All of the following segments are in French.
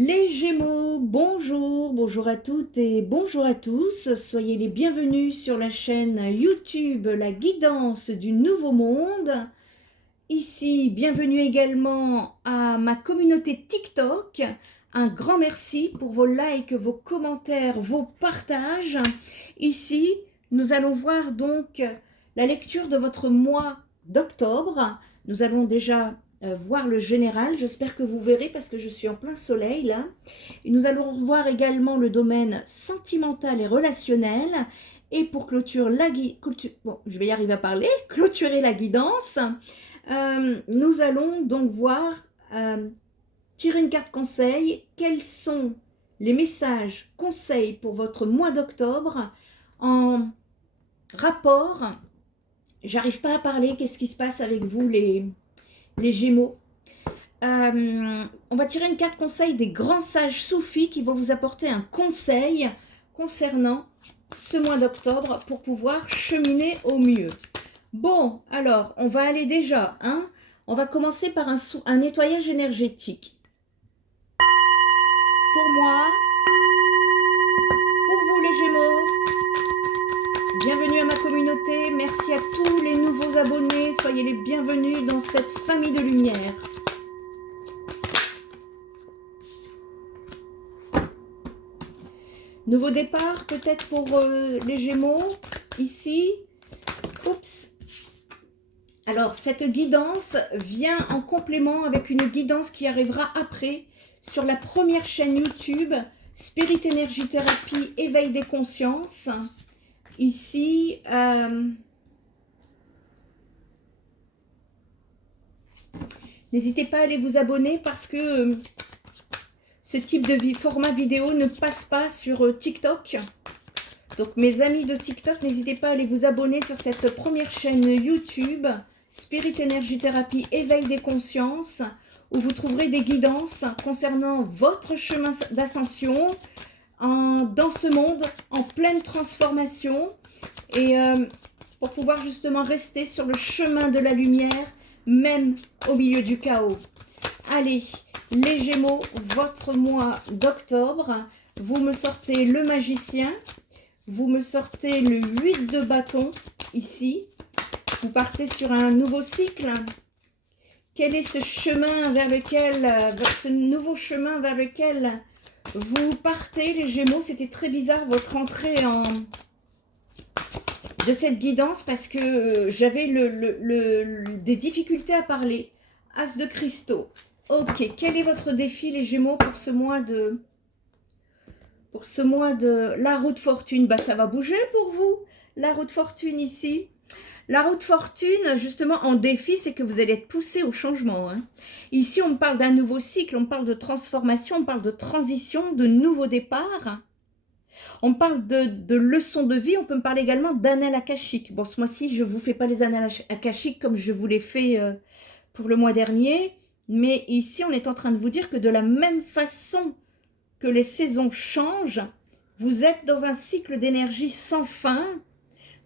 Les Gémeaux, bonjour, bonjour à toutes et bonjour à tous. Soyez les bienvenus sur la chaîne YouTube La Guidance du Nouveau Monde. Ici, bienvenue également à ma communauté TikTok. Un grand merci pour vos likes, vos commentaires, vos partages. Ici, nous allons voir donc la lecture de votre mois d'octobre. Nous allons déjà voir le général. J'espère que vous verrez parce que je suis en plein soleil là. Et nous allons voir également le domaine sentimental et relationnel. Et pour clôturer je vais y arriver à parler, clôturer la guidance. Nous allons donc voir, tirer une carte conseil, quels sont les messages conseils pour votre mois d'octobre en rapport, j'arrive pas à parler, qu'est-ce qui se passe avec vous les Gémeaux. On va tirer une carte conseil des grands sages soufis qui vont vous apporter un conseil concernant ce mois d'octobre pour pouvoir cheminer au mieux. Bon, alors, on va aller déjà, on va commencer par un nettoyage énergétique. Pour moi, pour vous les Gémeaux, bienvenue à ma communauté, merci à tous les nouveaux abonnés, soyez les bienvenus dans cette famille de lumière. Nouveau départ peut-être pour les Gémeaux, ici. Oups. Alors, cette guidance vient en complément avec une guidance qui arrivera après sur la première chaîne YouTube, Spirit Energy Therapy, éveil des consciences. Ici, n'hésitez pas à aller vous abonner parce que ce type de format vidéo ne passe pas sur TikTok. Donc mes amis de TikTok, n'hésitez pas à aller vous abonner sur cette première chaîne YouTube, Spirit Energy Therapy, éveil des consciences, où vous trouverez des guidances concernant votre chemin d'ascension dans ce monde en pleine transformation et pour pouvoir justement rester sur le chemin de la lumière, même au milieu du chaos. Allez, les Gémeaux, votre mois d'octobre, vous me sortez le magicien, vous me sortez le 8 de bâton, ici. Vous partez sur un nouveau cycle. Quel est ce chemin vers lequel, ce nouveau chemin vers lequel vous partez, les Gémeaux? C'était très bizarre votre entrée de cette guidance parce que j'avais des difficultés à parler. As de cristaux. Ok, quel est votre défi, les Gémeaux, pour ce mois de... la roue de fortune? Bah, ça va bouger pour vous, la roue de fortune ici. La roue de fortune, justement, en défi, c'est que vous allez être poussé au changement. Ici, on parle d'un nouveau cycle, on parle de transformation, on parle de transition, de nouveau départ. On parle de leçons de vie, on peut me parler également d'annales akashiques. Bon, ce mois-ci, je ne vous fais pas les annales akashiques comme je vous l'ai fait pour le mois dernier. Mais ici, on est en train de vous dire que de la même façon que les saisons changent, vous êtes dans un cycle d'énergie sans fin.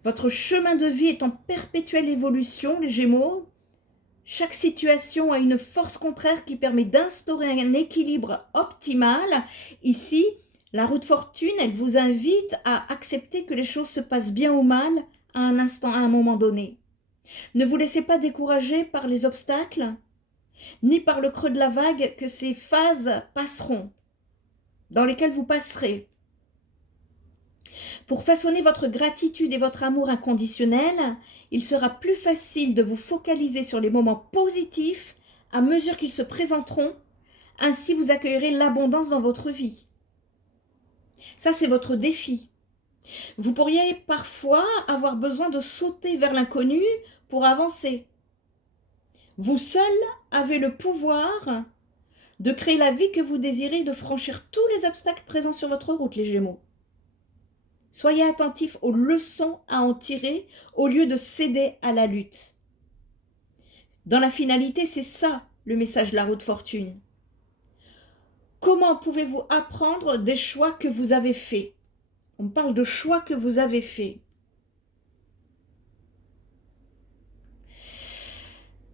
Votre chemin de vie est en perpétuelle évolution, les Gémeaux. Chaque situation a une force contraire qui permet d'instaurer un équilibre optimal. Ici, la roue de fortune, elle vous invite à accepter que les choses se passent bien ou mal à un instant, à un moment donné. Ne vous laissez pas décourager par les obstacles, ni par le creux de la vague que ces phases passeront, dans lesquelles vous passerez. Pour façonner votre gratitude et votre amour inconditionnel, il sera plus facile de vous focaliser sur les moments positifs à mesure qu'ils se présenteront. Ainsi, vous accueillerez l'abondance dans votre vie. Ça, c'est votre défi. Vous pourriez parfois avoir besoin de sauter vers l'inconnu pour avancer. Vous seul avez le pouvoir de créer la vie que vous désirez et de franchir tous les obstacles présents sur votre route, les Gémeaux. Soyez attentifs aux leçons à en tirer au lieu de céder à la lutte. Dans la finalité, c'est ça le message de la roue de fortune. Comment pouvez-vous apprendre des choix que vous avez faits? On parle de choix que vous avez faits.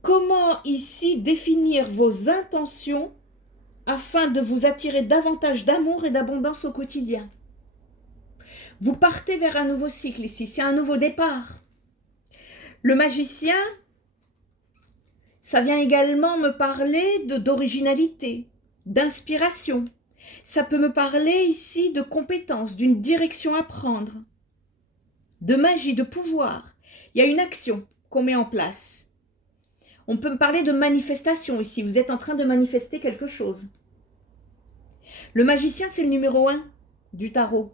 Comment ici définir vos intentions afin de vous attirer davantage d'amour et d'abondance au quotidien. Vous partez vers un nouveau cycle ici, c'est un nouveau départ. Le magicien, ça vient également me parler d'originalité, d'inspiration. Ça peut me parler ici de compétences, d'une direction à prendre, de magie, de pouvoir. Il y a une action qu'on met en place. On peut me parler de manifestation ici. Vous êtes en train de manifester quelque chose. Le magicien, c'est le numéro 1 du tarot.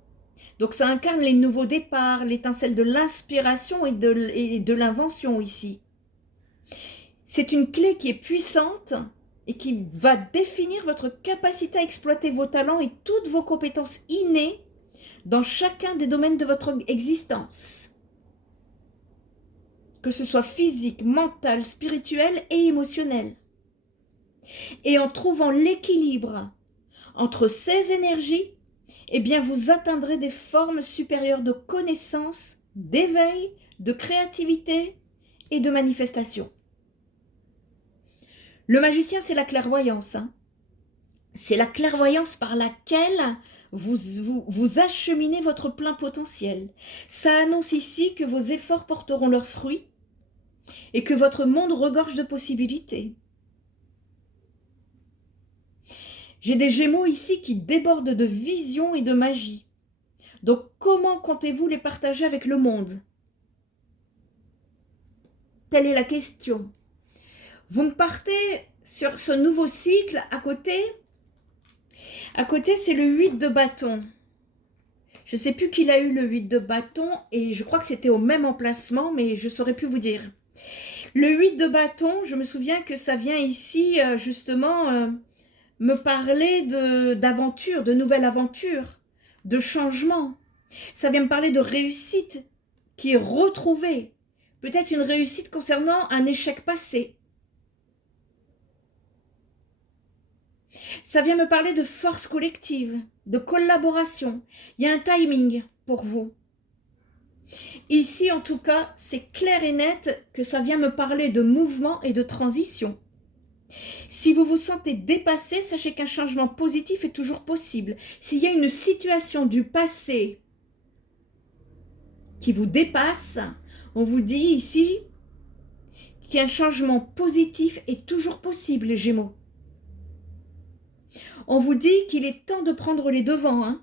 Donc ça incarne les nouveaux départs, l'étincelle de l'inspiration et de l'invention ici. C'est une clé qui est puissante et qui va définir votre capacité à exploiter vos talents et toutes vos compétences innées dans chacun des domaines de votre existence. Que ce soit physique, mental, spirituel et émotionnel. Et en trouvant l'équilibre entre ces énergies, eh bien vous atteindrez des formes supérieures de connaissance, d'éveil, de créativité et de manifestation. Le magicien, c'est la clairvoyance. C'est la clairvoyance par laquelle vous acheminez votre plein potentiel. Ça annonce ici que vos efforts porteront leurs fruits et que votre monde regorge de possibilités. J'ai des Gémeaux ici qui débordent de vision et de magie. Donc, comment comptez-vous les partager avec le monde? Telle est la question. Vous me partez sur ce nouveau cycle à côté. À côté, c'est le 8 de bâton. Je ne sais plus qui a eu le 8 de bâton et je crois que c'était au même emplacement, mais je ne saurais plus vous dire. Le 8 de bâton, je me souviens que ça vient ici justement me parler d'aventure, de nouvelles aventures, de changement. Ça vient me parler de réussite qui est retrouvée. Peut-être une réussite concernant un échec passé. Ça vient me parler de force collective, de collaboration. Il y a un timing pour vous. Ici, en tout cas, c'est clair et net que ça vient me parler de mouvement et de transition. Si vous vous sentez dépassé, sachez qu'un changement positif est toujours possible. S'il y a une situation du passé qui vous dépasse, on vous dit ici qu'un changement positif est toujours possible, les Gémeaux. On vous dit qu'il est temps de prendre les devants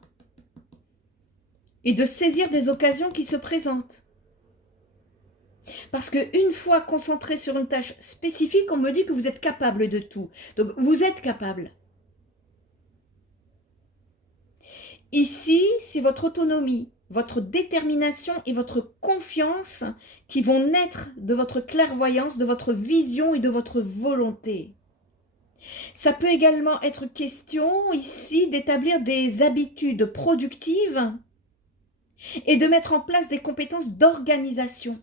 et de saisir des occasions qui se présentent. Parce qu'une fois concentré sur une tâche spécifique, on me dit que vous êtes capable de tout. Donc, vous êtes capable. Ici, c'est votre autonomie, votre détermination et votre confiance qui vont naître de votre clairvoyance, de votre vision et de votre volonté. Ça peut également être question ici d'établir des habitudes productives et de mettre en place des compétences d'organisation.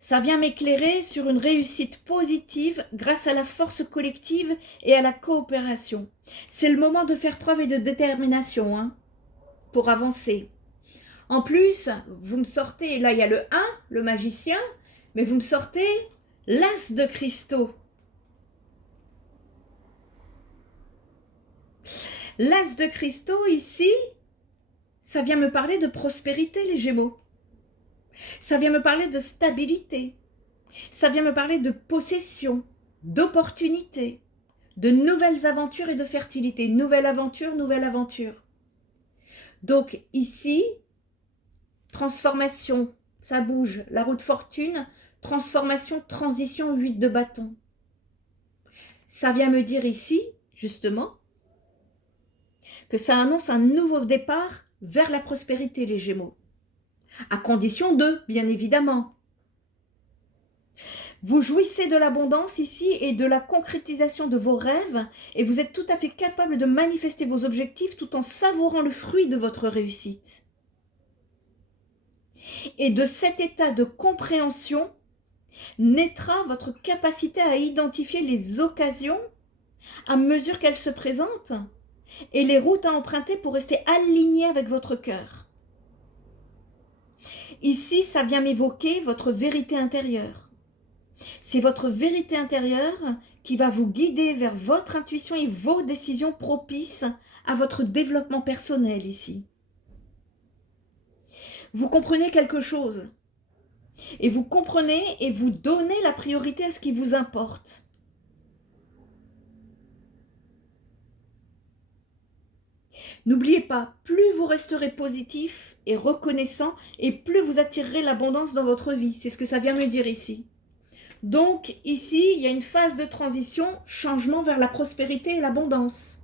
Ça vient m'éclairer sur une réussite positive grâce à la force collective et à la coopération. C'est le moment de faire preuve et de détermination pour avancer. En plus, vous me sortez, là il y a le 1, le magicien, mais vous me sortez l'as de cristaux. L'as de cristaux ici, ça vient me parler de prospérité, les Gémeaux. Ça vient me parler de stabilité. Ça vient me parler de possession, d'opportunité, de nouvelles aventures et de fertilité. Nouvelle aventure, nouvelle aventure. Donc ici, transformation, ça bouge. La roue de fortune, transformation, transition, 8 de bâton. Ça vient me dire ici, justement, que ça annonce un nouveau départ vers la prospérité, les Gémeaux. À condition de, bien évidemment. Vous jouissez de l'abondance ici et de la concrétisation de vos rêves et vous êtes tout à fait capable de manifester vos objectifs tout en savourant le fruit de votre réussite. Et de cet état de compréhension naîtra votre capacité à identifier les occasions à mesure qu'elles se présentent et les routes à emprunter pour rester alignées avec votre cœur. Ici, ça vient m'évoquer votre vérité intérieure. C'est votre vérité intérieure qui va vous guider vers votre intuition et vos décisions propices à votre développement personnel ici. Vous comprenez quelque chose et vous comprenez et vous donnez la priorité à ce qui vous importe. N'oubliez pas, plus vous resterez positif et reconnaissant et plus vous attirerez l'abondance dans votre vie. C'est ce que ça vient me dire ici. Donc ici, il y a une phase de transition, changement vers la prospérité et l'abondance.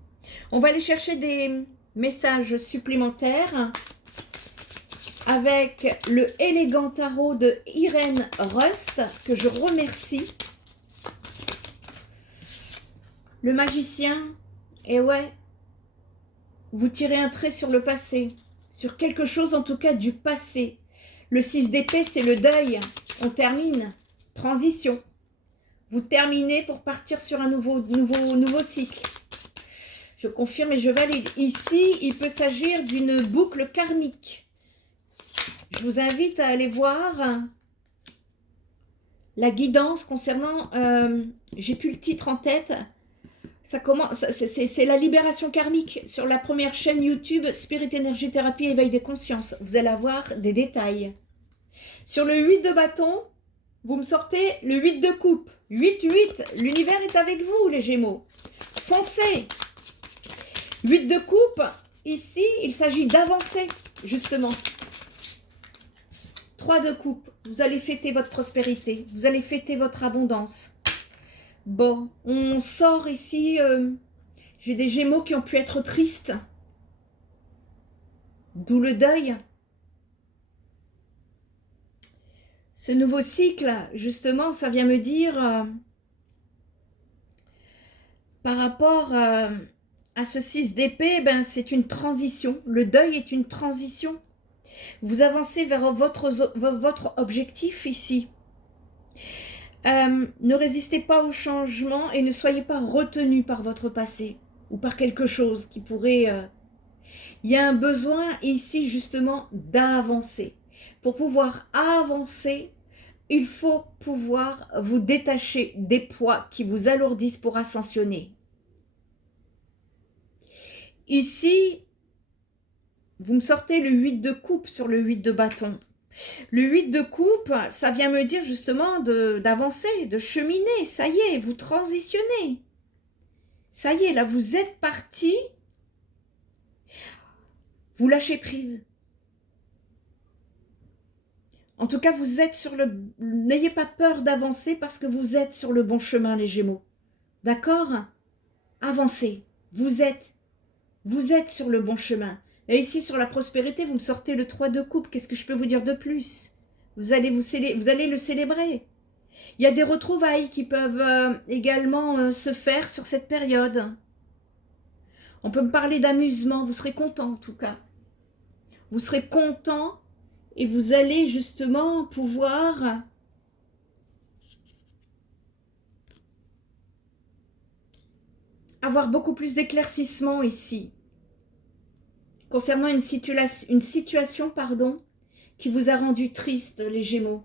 On va aller chercher des messages supplémentaires avec le élégant tarot de Irène Rust, que je remercie. Le magicien, et ouais, vous tirez un trait sur le passé, sur quelque chose en tout cas du passé. Le 6 d'épée, c'est le deuil. On termine. Transition. Vous terminez pour partir sur un nouveau cycle. Je confirme et je valide. Ici, il peut s'agir d'une boucle karmique. Je vous invite à aller voir la guidance concernant, j'ai plus le titre en tête, ça commence, c'est la libération karmique sur la première chaîne YouTube Spirit Energy Thérapie Éveil des consciences. Vous allez avoir des détails. Sur le 8 de bâton, vous me sortez le 8 de coupe. 8-8, l'univers est avec vous les Gémeaux. Foncez. 8 de coupe, ici, il s'agit d'avancer, justement. 3 de coupe, vous allez fêter votre prospérité, vous allez fêter votre abondance. Bon, on sort ici, j'ai des Gémeaux qui ont pu être tristes. D'où le deuil. Ce nouveau cycle, justement, ça vient me dire, par rapport à ce 6 d'épée, ben, c'est une transition. Le deuil est une transition. Vous avancez vers votre objectif ici. Ne résistez pas au changement et ne soyez pas retenu par votre passé ou par quelque chose qui pourrait... Il y a un besoin ici justement d'avancer. Pour pouvoir avancer, il faut pouvoir vous détacher des poids qui vous alourdissent pour ascensionner. Ici, vous me sortez le 8 de coupe sur le 8 de bâton. Le 8 de coupe, ça vient me dire justement d'avancer, de cheminer. Ça y est, vous transitionnez. Ça y est, là, vous êtes parti. Vous lâchez prise. En tout cas, vous êtes sur le... N'ayez pas peur d'avancer parce que vous êtes sur le bon chemin, les Gémeaux. D'accord? Avancez. Vous êtes sur le bon chemin. Et ici, sur la prospérité, vous me sortez le 3 de coupe. Qu'est-ce que je peux vous dire de plus? Vous allez le célébrer. Il y a des retrouvailles qui peuvent également se faire sur cette période. On peut me parler d'amusement. Vous serez content, en tout cas. Vous serez content et vous allez justement pouvoir avoir beaucoup plus d'éclaircissement ici. Concernant une situation qui vous a rendu triste, les Gémeaux.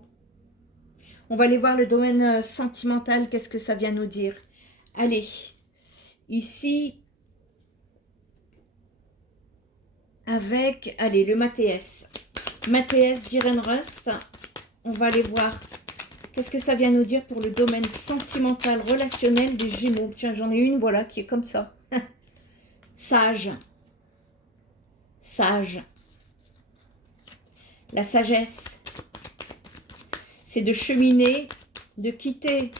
On va aller voir le domaine sentimental, qu'est-ce que ça vient nous dire. Allez, ici, avec, allez, le Mathéès. Mathéès d'Irène Rust, on va aller voir qu'est-ce que ça vient nous dire pour le domaine sentimental, relationnel des Gémeaux. Tiens, j'en ai une, voilà, qui est comme ça. Sage. Sage. La sagesse, c'est de cheminer, de quitter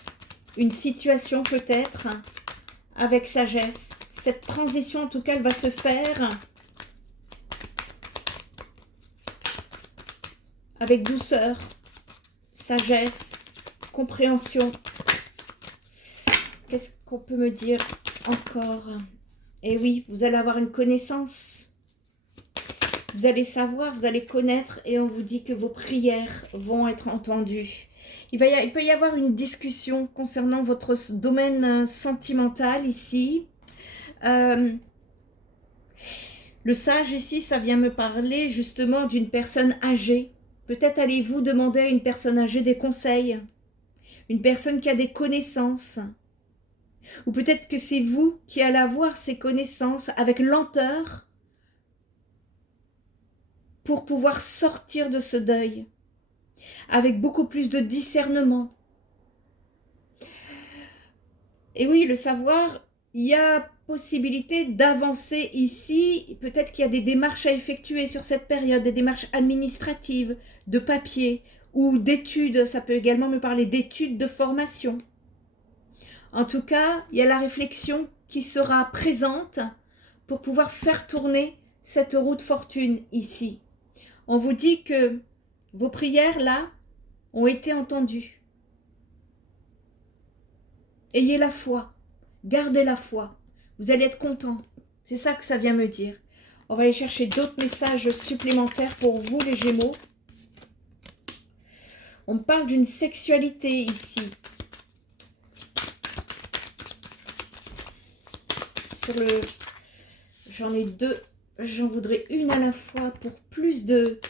une situation peut-être avec sagesse. Cette transition, en tout cas, elle va se faire avec douceur, sagesse, compréhension. Qu'est-ce qu'on peut me dire encore? Eh oui, vous allez avoir une connaissance. Vous allez savoir, vous allez connaître et on vous dit que vos prières vont être entendues. Il peut y avoir une discussion concernant votre domaine sentimental ici. Le sage ici, ça vient me parler justement d'une personne âgée. Peut-être allez-vous demander à une personne âgée des conseils. Une personne qui a des connaissances. Ou peut-être que c'est vous qui allez avoir ces connaissances avec lenteur pour pouvoir sortir de ce deuil, avec beaucoup plus de discernement. Et oui, le savoir, il y a possibilité d'avancer ici. Peut-être qu'il y a des démarches à effectuer sur cette période, des démarches administratives, de papier ou d'études. Ça peut également me parler d'études de formation. En tout cas, il y a la réflexion qui sera présente pour pouvoir faire tourner cette roue de fortune ici. On vous dit que vos prières là ont été entendues. Ayez la foi, gardez la foi, vous allez être content. C'est ça que ça vient me dire. On va aller chercher d'autres messages supplémentaires pour vous les Gémeaux. On parle d'une sexualité ici. J'en ai deux, j'en voudrais une à la fois pour plus de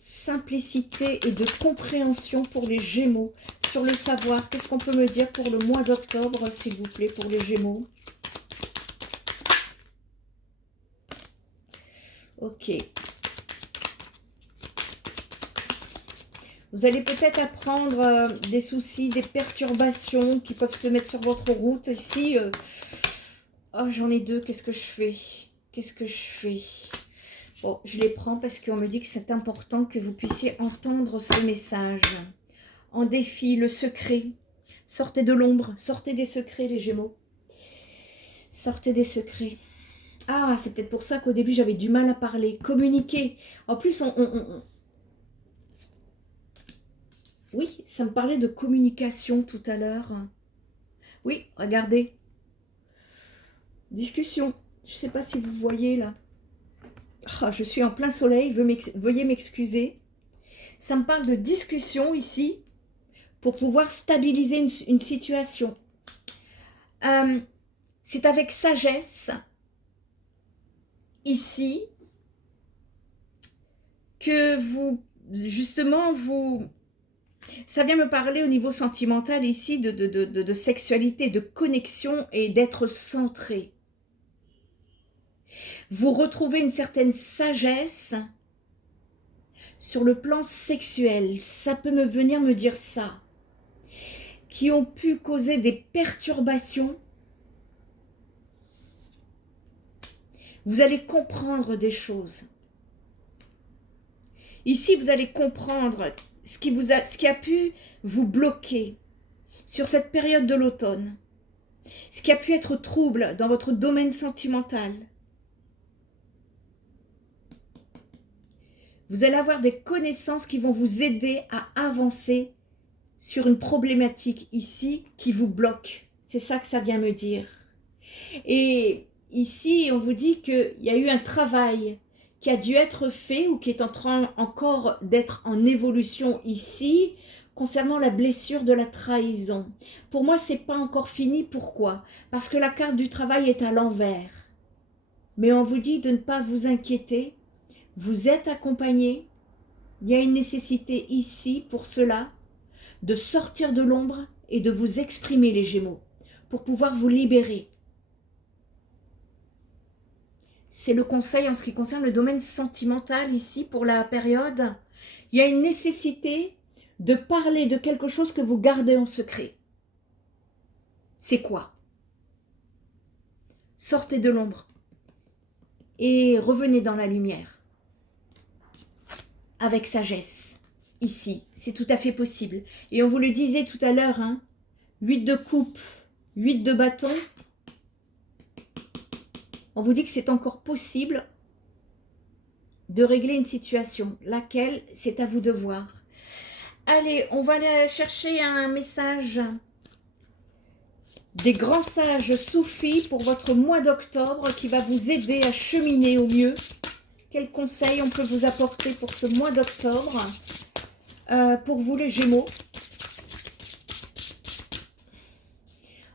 simplicité et de compréhension pour les Gémeaux. Sur le savoir, qu'est-ce qu'on peut me dire pour le mois d'octobre, s'il vous plaît, pour les Gémeaux? Ok. Vous allez peut-être apprendre des soucis, des perturbations qui peuvent se mettre sur votre route. Ici, oh, j'en ai deux, qu'est-ce que je fais? Qu'est-ce que je fais? Bon, je les prends parce qu'on me dit que c'est important que vous puissiez entendre ce message. En défi, le secret. Sortez de l'ombre, sortez des secrets, les Gémeaux. Sortez des secrets. Ah, c'est peut-être pour ça qu'au début, j'avais du mal à parler. Communiquer. En plus, oui, ça me parlait de communication tout à l'heure. Oui, regardez. Discussion. Je ne sais pas si vous voyez là. Oh, je suis en plein soleil, veuillez m'excuser. Ça me parle de discussion ici pour pouvoir stabiliser une situation. C'est avec sagesse ici que ça vient me parler au niveau sentimental ici de sexualité, de connexion et d'être centré. Vous retrouvez une certaine sagesse sur le plan sexuel. Ça peut venir me dire ça. Qui ont pu causer des perturbations. Vous allez comprendre des choses. Ici, vous allez comprendre ce qui a pu vous bloquer sur cette période de l'automne. Ce qui a pu être trouble dans votre domaine sentimental. Vous allez avoir des connaissances qui vont vous aider à avancer sur une problématique ici qui vous bloque. C'est ça que ça vient me dire. Et ici, on vous dit qu'il y a eu un travail qui a dû être fait ou qui est en train encore d'être en évolution ici concernant la blessure de la trahison. Pour moi, c'est pas encore fini. Pourquoi? Parce que la carte du travail est à l'envers. Mais on vous dit de ne pas vous inquiéter. Vous êtes accompagné. Il y a une nécessité ici pour cela de sortir de l'ombre et de vous exprimer, les Gémeaux, pour pouvoir vous libérer. C'est le conseil en ce qui concerne le domaine sentimental ici pour la période. Il y a une nécessité de parler de quelque chose que vous gardez en secret. C'est quoi? Sortez de l'ombre et revenez dans la lumière. Avec sagesse. Ici, c'est tout à fait possible. Et on vous le disait tout à l'heure, 8 de coupe, 8 de bâton. On vous dit que c'est encore possible de régler une situation. Laquelle, c'est à vous de voir. Allez, on va aller chercher un message des grands sages soufis pour votre mois d'octobre qui va vous aider à cheminer au mieux. Quels conseils on peut vous apporter pour ce mois d'octobre? Pour vous les Gémeaux.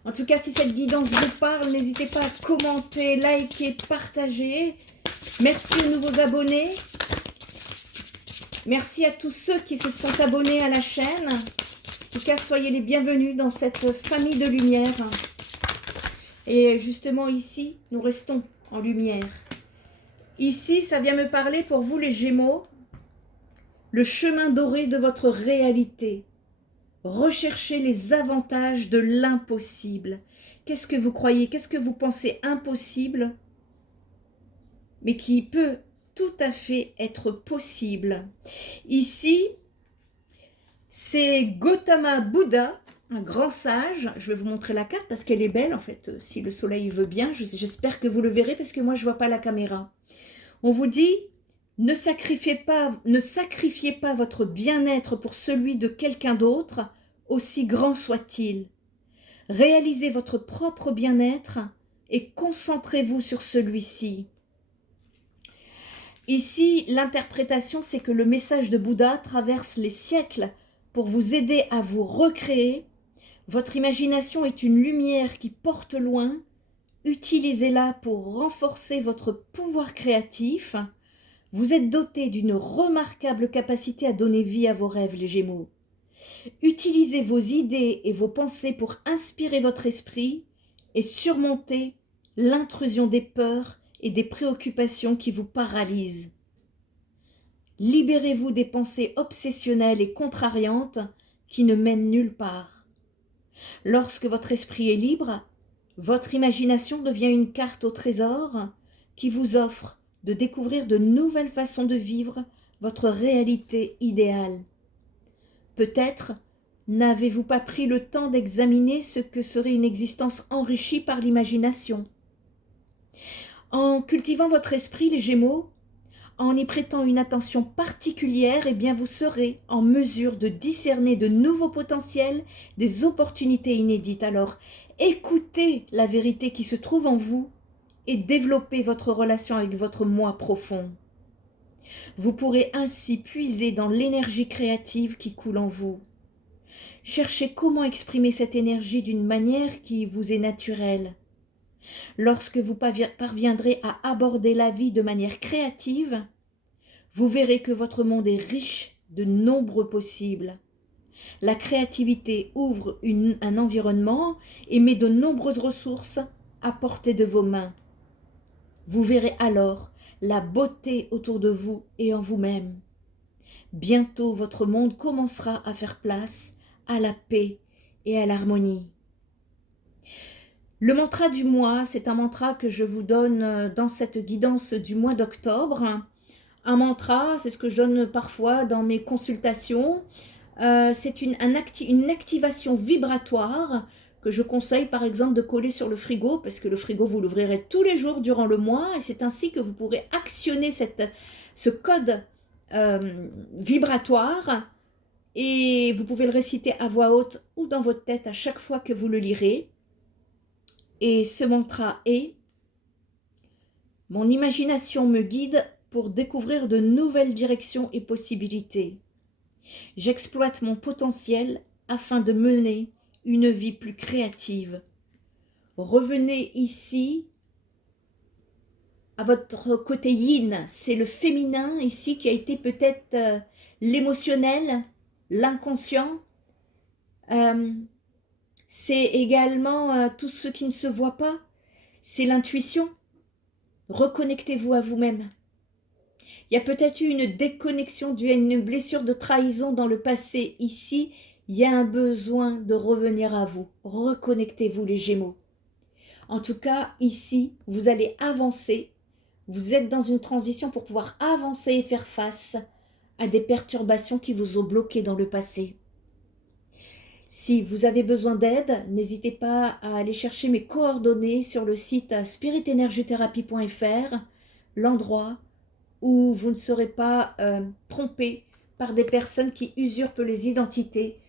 En tout cas, si cette guidance vous parle, n'hésitez pas à commenter, liker, partager. Merci aux nouveaux abonnés. Merci à tous ceux qui se sont abonnés à la chaîne. En tout cas, soyez les bienvenus dans cette famille de lumière. Et justement ici, nous restons en lumière. Ici, ça vient me parler pour vous les Gémeaux, le chemin doré de votre réalité. Recherchez les avantages de l'impossible. Qu'est-ce que vous croyez? Qu'est-ce que vous pensez impossible, mais qui peut tout à fait être possible? Ici, c'est Gautama Bouddha, un grand sage. Je vais vous montrer la carte parce qu'elle est belle en fait, si le soleil veut bien. J'espère que vous le verrez parce que moi je ne vois pas la caméra. On vous dit, ne sacrifiez pas votre bien-être pour celui de quelqu'un d'autre, aussi grand soit-il. Réalisez votre propre bien-être et concentrez-vous sur celui-ci. Ici, l'interprétation, c'est que le message de Bouddha traverse les siècles pour vous aider à vous recréer. Votre imagination est une lumière qui porte loin. Utilisez-la pour renforcer votre pouvoir créatif. Vous êtes doté d'une remarquable capacité à donner vie à vos rêves, les Gémeaux. Utilisez vos idées et vos pensées pour inspirer votre esprit et surmonter l'intrusion des peurs et des préoccupations qui vous paralysent. Libérez-vous des pensées obsessionnelles et contrariantes qui ne mènent nulle part. Lorsque votre esprit est libre, votre imagination devient une carte au trésor qui vous offre de découvrir de nouvelles façons de vivre votre réalité idéale. Peut-être n'avez-vous pas pris le temps d'examiner ce que serait une existence enrichie par l'imagination. En cultivant votre esprit, les Gémeaux, en y prêtant une attention particulière, eh bien vous serez en mesure de discerner de nouveaux potentiels, des opportunités inédites. Alors, écoutez la vérité qui se trouve en vous et développez votre relation avec votre moi profond. Vous pourrez ainsi puiser dans l'énergie créative qui coule en vous. Cherchez comment exprimer cette énergie d'une manière qui vous est naturelle. Lorsque vous parviendrez à aborder la vie de manière créative, vous verrez que votre monde est riche de nombreux possibles. La créativité ouvre un environnement et met de nombreuses ressources à portée de vos mains. Vous verrez alors la beauté autour de vous et en vous-même. Bientôt, votre monde commencera à faire place à la paix et à l'harmonie. Le mantra du mois, c'est un mantra que je vous donne dans cette guidance du mois d'octobre. Un mantra, c'est ce que je donne parfois dans mes consultations. C'est une activation vibratoire que je conseille par exemple de coller sur le frigo, parce que le frigo vous l'ouvrirez tous les jours durant le mois et c'est ainsi que vous pourrez actionner ce code vibratoire et vous pouvez le réciter à voix haute ou dans votre tête à chaque fois que vous le lirez. Et ce mantra est: mon imagination me guide pour découvrir de nouvelles directions et possibilités. J'exploite mon potentiel afin de mener une vie plus créative. Revenez ici à votre côté yin, c'est le féminin ici qui a été peut-être l'émotionnel, l'inconscient. C'est également tout ce qui ne se voit pas, c'est l'intuition. Reconnectez-vous à vous-même. Il y a peut-être eu une déconnexion due à une blessure de trahison dans le passé. Ici, il y a un besoin de revenir à vous. Reconnectez-vous les Gémeaux. En tout cas, ici, vous allez avancer. Vous êtes dans une transition pour pouvoir avancer et faire face à des perturbations qui vous ont bloqué dans le passé. Si vous avez besoin d'aide, n'hésitez pas à aller chercher mes coordonnées sur le site spiritenergithérapie.fr, l'endroit où vous ne serez pas trompé par des personnes qui usurpent les identités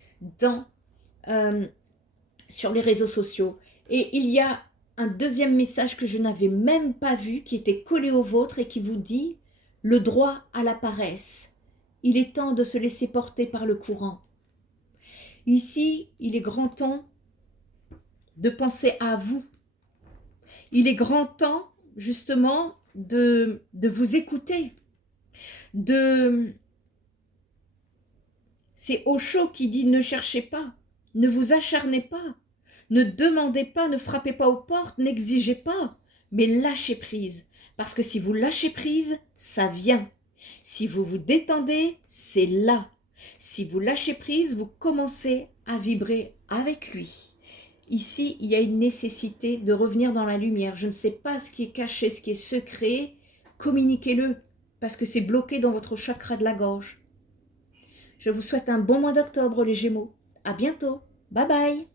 sur les réseaux sociaux. Et il y a un deuxième message que je n'avais même pas vu, qui était collé au vôtre et qui vous dit « Le droit à la paresse. Il est temps de se laisser porter par le courant. » Ici, il est grand temps de penser à vous. Il est grand temps, justement, de vous écouter, C'est Osho qui dit ne cherchez pas, ne vous acharnez pas, ne demandez pas, ne frappez pas aux portes, n'exigez pas, mais lâchez prise. Parce que si vous lâchez prise, ça vient. Si vous vous détendez, c'est là. Si vous lâchez prise, vous commencez à vibrer avec lui. Ici, il y a une nécessité de revenir dans la lumière. Je ne sais pas ce qui est caché, ce qui est secret. Communiquez-le, parce que c'est bloqué dans votre chakra de la gorge. Je vous souhaite un bon mois d'octobre, les Gémeaux. À bientôt. Bye bye.